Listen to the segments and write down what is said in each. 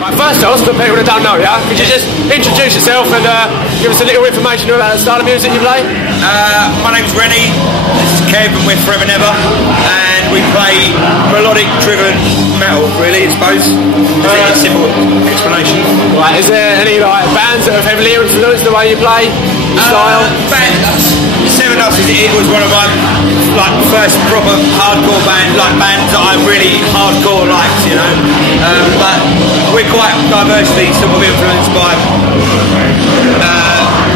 Right, first off, for people that don't know you, could you just introduce yourself and give us a little information about the style of music you play? My name's Rennie, this is Kev, and we're Forever Never, and we play melodic-driven metal, really, I suppose. Is it a simple explanation? Right, is there any bands that have heavily influenced the way you play, the style? Seven Us was one of my first proper hardcore bands that I really hardcore liked, you know. But we're quite diversely sort of influenced by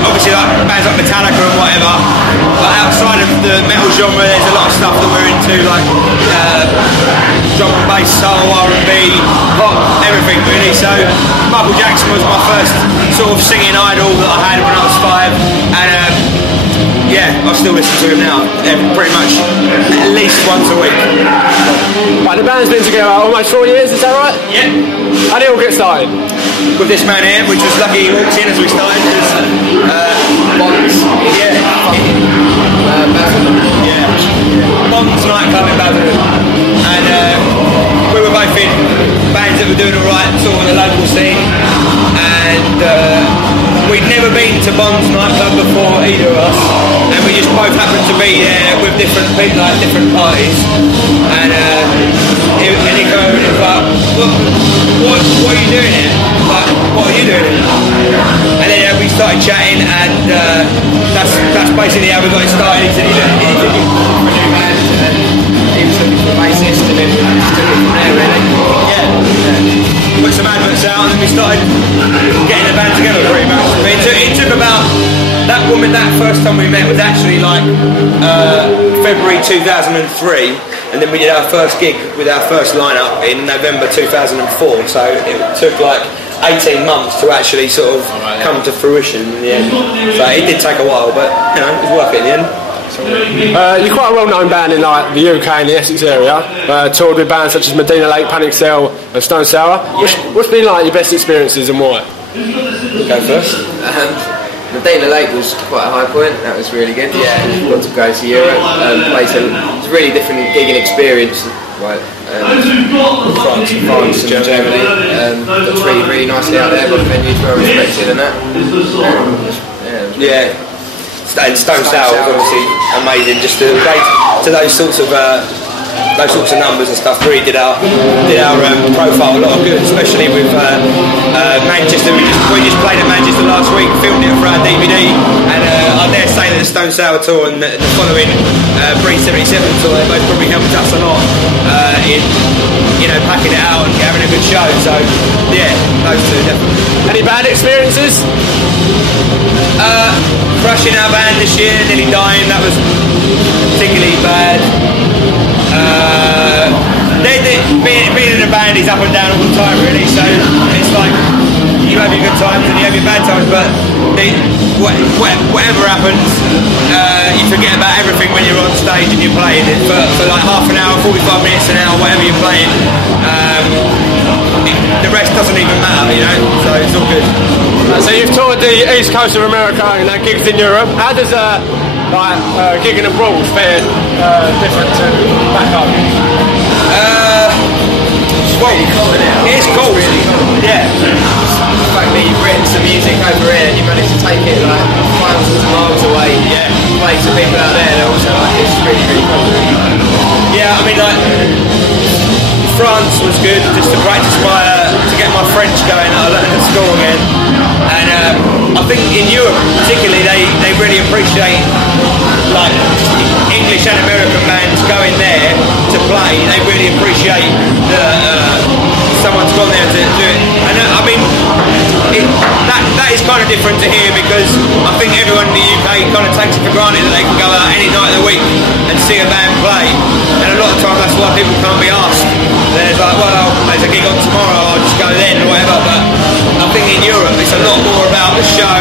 obviously bands like Metallica and whatever. But outside of the metal genre, there's a lot of stuff that we're into, like drum and bass, soul, R&B, pop, everything really. So Michael Jackson was my first sort of singing idol that I had when I was 5, and yeah, I still listen to him now, pretty much at least once a week. Right, the band's been together almost 4 years, is that right? Yeah. How did it all get started? With this man here, which was lucky he walked in as we started. Bonds. Yeah. Bonds nightclub in Basildon. And we were both in bands that were doing alright, sort of in the local scene. And we'd never been to Bonds nightclub before, either of us. And we just both happened to be there with different people, like different parties. And he came over and he was like, what are you doing here? Like, what are you doing here? And then we started chatting, and that's basically how we got it started. He said he was looking for a new band, and he was looking for a bassist, and then we just took it from there, really. Yeah. Put some adverts out, and then we started getting the band together pretty much. It took about, that first time we met was actually like February 2003, and then we did our first gig with our first lineup in November 2004, so it took like 18 months to actually sort of come to fruition in the end. So it did take a while, but you know, it was worth it in the end. You're quite a well-known band in like the UK and the Essex area. Toured with bands such as Medina Lake, Panic Cell, and Stone Sour. What's been like your best experiences and why? Go first. Medina Lake was quite a high point. That was really good. Yeah, got to go to Europe. It's a really different gigging experience. Right, France and Germany. Got treated really nicely out there. But the venues well respected and that. Yeah. And Stone Sour was obviously amazing. Just to play to those sorts of numbers and stuff really did our profile a lot of good, especially with Manchester. We just played at Manchester last week, filmed it for our DVD, and I dare say that the Stone Sour tour and the following Breed 77 tour, they both probably helped us a lot in packing it out and having a good show. So yeah, those two definitely. Any bad experiences? Crushing our band this year, nearly dying. That was particularly bad. Being in a band is up and down all the time, really. So it's like you have your good times and you have your bad times, but whatever happens, you forget about everything when you're on stage and you're playing it for like half an hour, 45 minutes, an hour, whatever you're playing. The rest doesn't even matter, you know. So it's all good. So you've toured the east coast of America and gigs in Europe. How does gigging abroad fare different to back home? Well, it's cool. Yeah. The fact that you've written some music over here and you managed to take it like thousands of miles away, play to people out there, they're also like, it's really, really cool. Yeah, I mean, like, France was good just to practice to get my French going at school again. And I think in Europe particularly they really appreciate like English and American bands going there to play. They really appreciate someone's gone there to do it. And I mean that is kind of different to here, because I think everyone in the UK kind of takes it for granted that they can go out any night of the week and see a band play. And a lot of times that's why people can't be asked. Then it's like, well, there's a gig on tomorrow, I'll just go then or whatever. But I think in Europe it's a lot more about the show.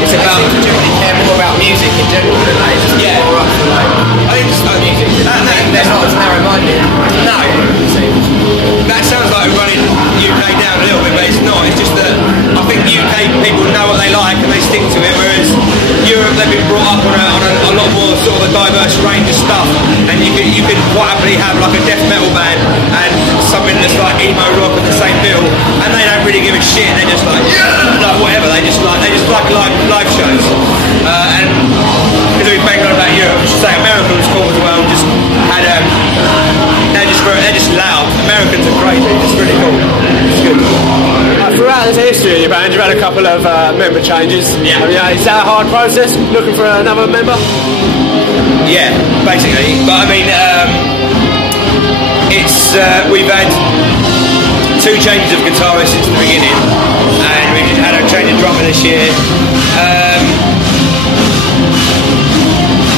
It's about generally care more about music in general than they just more up for like. I think it's about music. They're not as narrow-minded. No. That sounds like we're running UK down a little bit, but it's not. It's just that I think UK people know what they like and they stick to it, whereas Europe they've been brought up on a lot more sort of a diverse range of stuff, and you could quite happily have like a death metal band and something that's like emo rock at the same bill, and they don't really shit, they're just like, yeah, like whatever. They just like live shows. And because we've been going about Europe, I should say America was cool as well. Just had they're just loud. Americans are crazy. It's really cool. It's good. Throughout the history of your band, you've had a couple of member changes. Yeah. Is that a hard process, looking for another member? Yeah, basically. But I mean, it's we've had 2 changes of guitarists since the beginning, and we've had a change of drummer this year.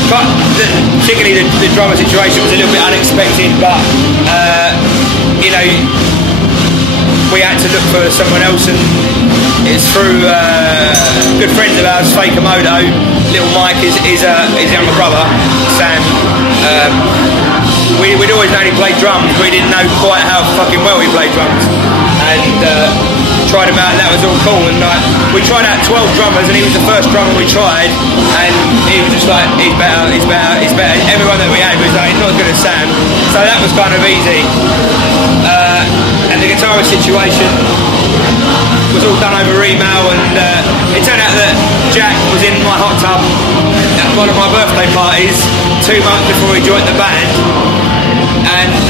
But particularly the drummer situation was a little bit unexpected, but you know, we had to look for someone else, and it's through good friends of ours, Faker Modo. Little Mike is his younger brother, Sam. We'd always known he played drums, but we didn't know quite how fucking well he played drums, and tried him out, and that was all cool. And we tried out 12 drummers, and he was the first drummer we tried, and he was just like, he's better. Everyone that we had was like, he's not as good as Sam, so that was kind of easy. And the guitarist situation was all done over email, and it turned out that Jack was in my hot tub at one of my birthday parties 2 months before he joined the band, and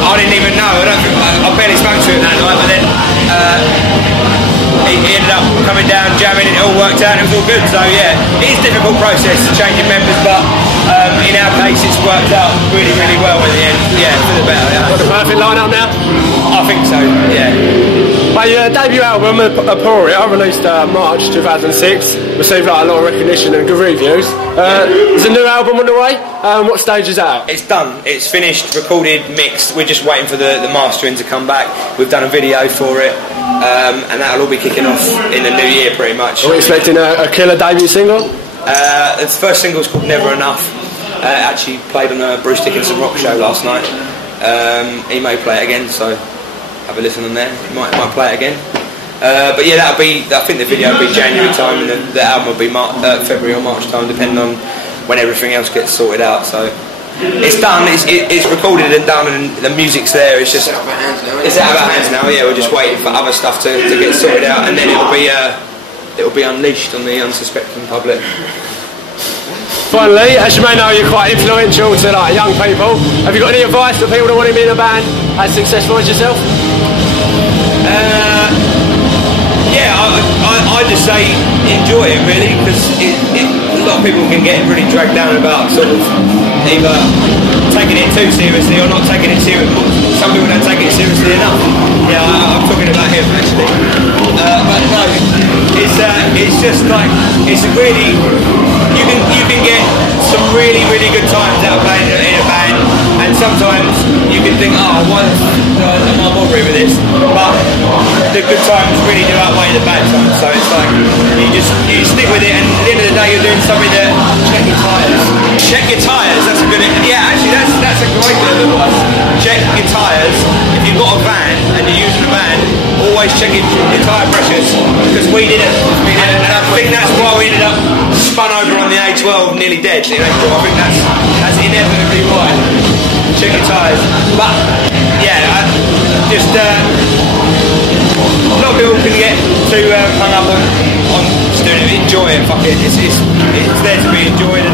I didn't even know. I barely spoke to him that night, but then he ended up coming down, jamming, and it all worked out, and it was all good. So yeah, it is a difficult process changing members, but in our case it's worked out really, really well in the end. Yeah, for the better. Yeah. Got the perfect lineup now? I think so, yeah. Well, your debut album, Aporia, released March 2006, received like a lot of recognition and good reviews. There's a new album on the way. What stage is that at? It's done. It's finished, recorded, mixed. We're just waiting for the mastering to come back. We've done a video for it, and that'll all be kicking off in the new year pretty much. Are we expecting a killer debut single? The first single's called Never Enough. Actually played on a Bruce Dickinson rock show last night. He may play it again, so have a listen on there. Might play it again. But yeah, that'll be. I think the video will be January time, and the album will be February or March time, depending on when everything else gets sorted out. So it's done. It's recorded and done, and the music's there. It's just it's out of our hands now. Yeah, we're just waiting for other stuff to get sorted out, and then it'll be unleashed on the unsuspecting public. Finally, as you may know, you're quite influential to like young people. Have you got any advice for people that want to be in a band as successful as yourself? Yeah, I just say enjoy it really, because a lot of people can get really dragged down about sort of either taking it too seriously or not taking it seriously. Some people don't take it seriously enough. Yeah, I'm talking about him actually. But no, it's just like it's really you can get some really, really good times out of playing in a band, and sometimes you can think, oh, why am I bothering with this? But the good times really do outweigh the bad times, so it's like you stick with it, and at the end of the day you're doing something that check your tyres. That's a good, yeah, actually that's a great bit of advice. Check your tyres. If you've got a van and you're using a van, always check your tyre pressures, because we did it, and I think that's why we ended up spun over on the A12 nearly dead. I think that's inevitably why. Check your tyres. But yeah, a lot of people can get too hung up on just doing it. Enjoy it, fuck it. It's there to be enjoyed.